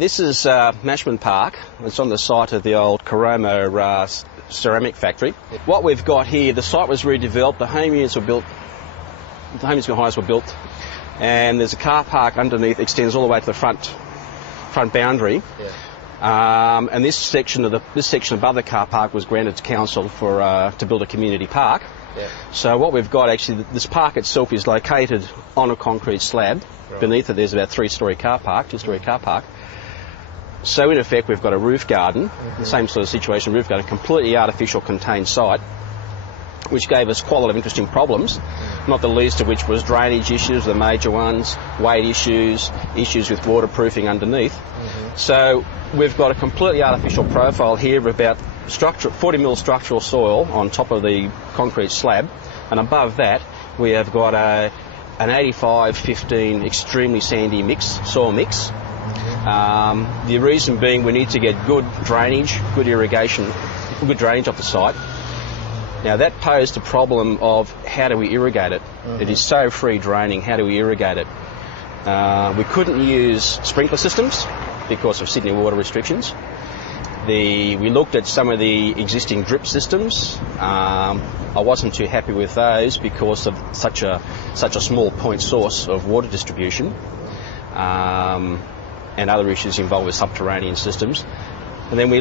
This is Mashman Park. It's on the site of the old Caroma ceramic factory. What we've got here, the site was redeveloped, the home units were built, the home units behind us were built, and there's a car park underneath, extends all the way to the front boundary. Yeah. And this section above the car park was granted to council to build a community park. Yeah. So what we've got actually, this park itself is located on a concrete slab. Right. Beneath it there's about a two-storey car park. So in effect we've got a roof garden, the same sort of situation, roof garden, completely artificial contained site, which gave us quite a lot of interesting problems, not the least of which was drainage issues, the major ones, weight issues with waterproofing underneath. So we've got a completely artificial profile here of about 40 mil structural soil on top of the concrete slab, and above that we have got an 85-15 extremely sandy soil mix. The reason being we need to get good drainage, good irrigation, good drainage off the site. Now that posed the problem of how do we irrigate it? It is so free draining, how do we irrigate it? We couldn't use sprinkler systems because of Sydney water restrictions. We looked at some of the existing drip systems. I wasn't too happy with those because of such a small point source of water distribution. And other issues involved with subterranean systems. And then we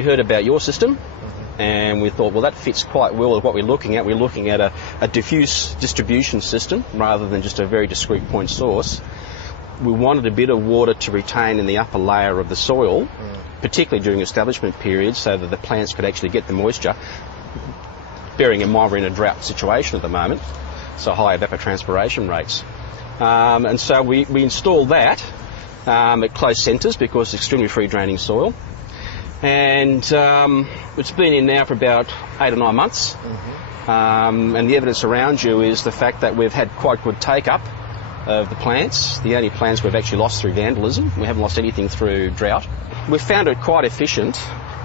heard about your system, and we thought, well, that fits quite well with what we're looking at. We're looking at a diffuse distribution system rather than just a very discrete point source. We wanted a bit of water to retain in the upper layer of the soil, particularly during establishment periods, so that the plants could actually get the moisture, bearing in mind we're in a drought situation at the moment, so high evapotranspiration rates. And so we installed that at close centres because it's extremely free draining soil, and it's been in now for about 8 or 9 months. And the evidence around you is the fact that we've had quite good take-up of the plants. The only plants we've actually lost through vandalism. We haven't lost anything through drought. We've found it quite efficient.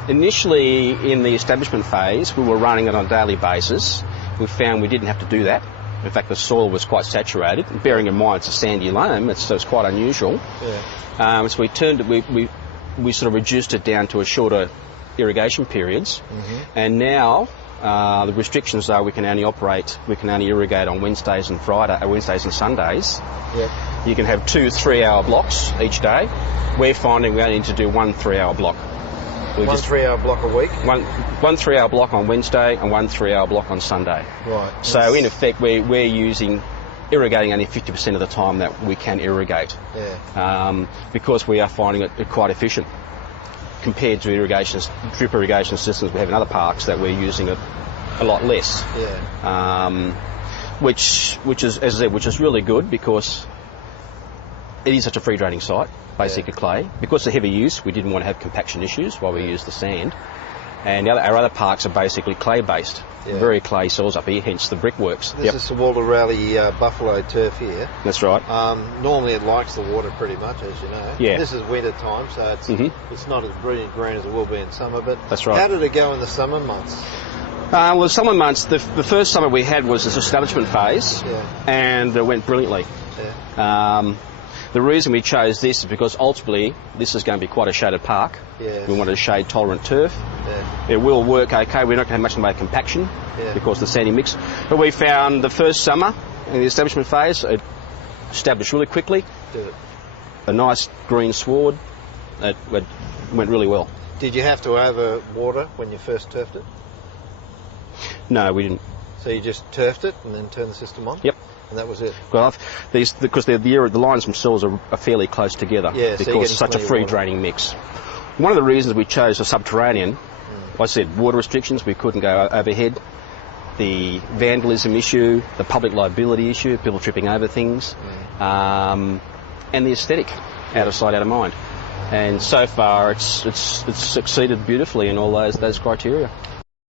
Initially in the establishment phase we were running it on a daily basis. We found we didn't have to do that. In fact, the soil was quite saturated. Bearing in mind it's a sandy loam, so it's quite unusual. Yeah. So we sort of reduced it down to a shorter irrigation periods, and now the restrictions are we can only irrigate on Wednesdays and Sundays. Yep. You can have 2 3-hour blocks each day. We're finding we only need to do 1 3-hour block. 1 3-hour block a week? One 3-hour block on Wednesday and 1 3-hour block on Sunday. Right. So in effect we're irrigating only 50% of the time that we can irrigate. Yeah. Because we are finding it quite efficient compared to drip irrigation systems we have in other parks that we're using it a lot less. Yeah. Which is, as I said, which is really good because it is such a free draining site, basically clay. Because of the heavy use, we didn't want to have compaction issues while we used the sand. And our other parks are basically clay-based, very clay soils up here, hence the brickworks. This is the Walter Raleigh buffalo turf here. That's right. Normally it likes the water pretty much, as you know. Yeah. This is winter time, so it's not as brilliant green as it will be in summer. But that's right. How did it go in the summer months? Well, the summer months, the first summer we had was this establishment phase, and it went brilliantly. Yeah. The reason we chose this is because ultimately this is going to be quite a shaded park. Yes. We wanted a shade-tolerant turf. Yeah. It will work okay. We're not going to have much in the way of compaction because of the sandy mix. But we found the first summer in the establishment phase, it established really quickly. A nice green sward. It went really well. Did you have to over-water when you first turfed it? No, we didn't. So you just turfed it and then turned the system on? Yep. And that was it? Well, because the lines themselves are fairly close together because it's such a free draining mix. One of the reasons we chose a subterranean, like I said, water restrictions, we couldn't go overhead, the vandalism issue, the public liability issue, people tripping over things, and the aesthetic, out of sight, out of mind. And so far it's succeeded beautifully in all those criteria.